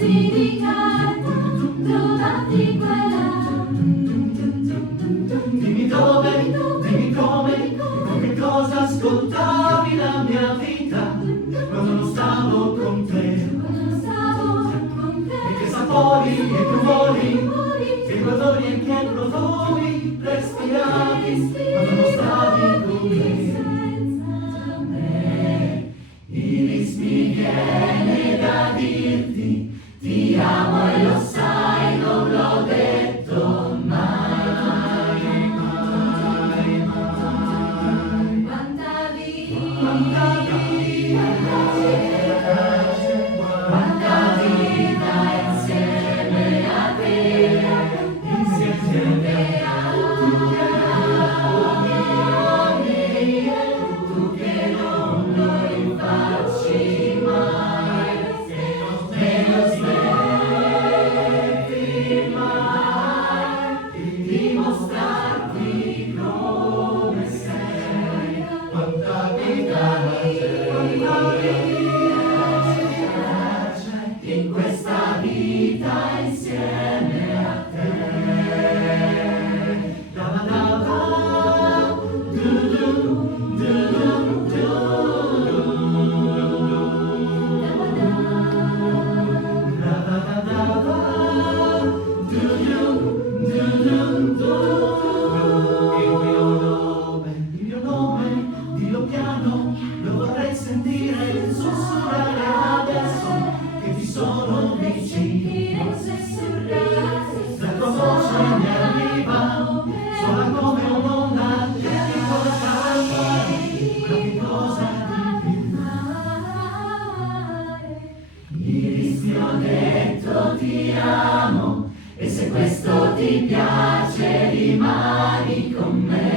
pezzi di carta trovati qua e là. Dimmi dove, dimmi come, con che cosa ascoltavi la mia vita quando non stavo con te. E che sapori, che rumori, che colori e che profumi respiravi quando non stavi con me. Iris, mi viene da dirti ti amo e lo sai, non l'ho detto mai, mai, mai. Quanta Quanta vita, quanta vita insieme a te, insieme a me, tu che non lo rifacci mai, e non smetti mai di dimostrarti come sei. Quanta vita c'è in questa vita insieme a te. Da da da, du du, du du, da da da da, du du, il mio nome, dillo piano, lo vorrei sentire sussurrare adesso che ti sono vicino. La tua voce mi arriva, suona come un'onda che ti porta al mare, ma che cosa di più? Iris, ti ho detto ti amo, e se questo ti piace rimani con me.